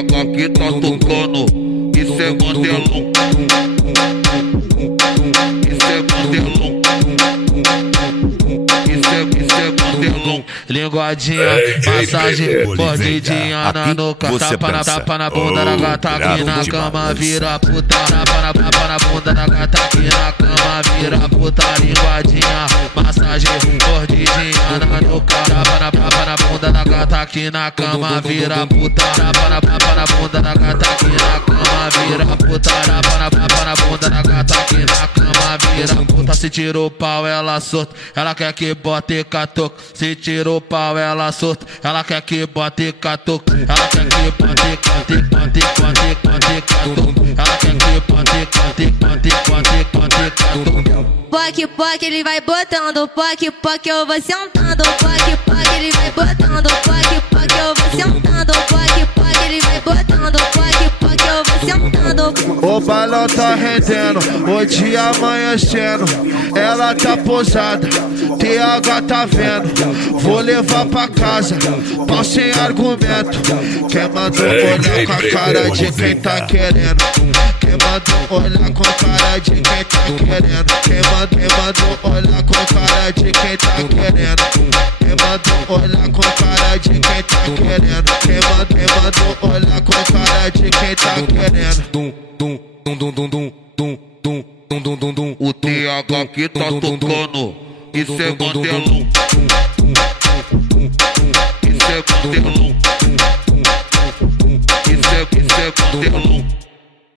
TH que tá tocando, isso é mandelão. Isso é mandelão. Isso é mandelão. Linguadinha, massagem, mordidinha na nuca. Tapa na bunda da gata aqui na cama, vira puta. Tapa na bunda da gata aqui na cama, vira puta. Linguadinha, massagem, mordidinha na nuca. Tapa na bunda da gata aqui na cama, vira puta. Tapa na bunda da gata aqui na cama, vira puta. Tapa na bunda da gata aqui na cama, vira puta. Se tirou o pau, ela solta, ela quer que bote catoco. Se tirou o pau, ela solta, ela quer que bote catoco. Ela quer que bote catoco. Ela quer que bote catoco. Poc, ele vai botando, poc, eu vou sentando. Poc, ele vai botando, poc, eu vou sentando. Poc, ele vai botando, poc, eu vou sentando. O balão tá rendendo, o dia amanhecendo. Ela tá posada, TH tá vendo. Vou levar pra casa, pau sem argumento. Quem mandou olhar com a cara de quem tá querendo? Quem mandou olhar com a cara de quem tá querendo? Quem mandou olhar com a cara de quem tá querendo? Quem mandou olhar com a cara de quem tá querendo? Quem mandou olhar com a cara de quem tá querendo? O TH que tá tocando, isso é mandelão. Isso é mandelão. Isso é mandelão.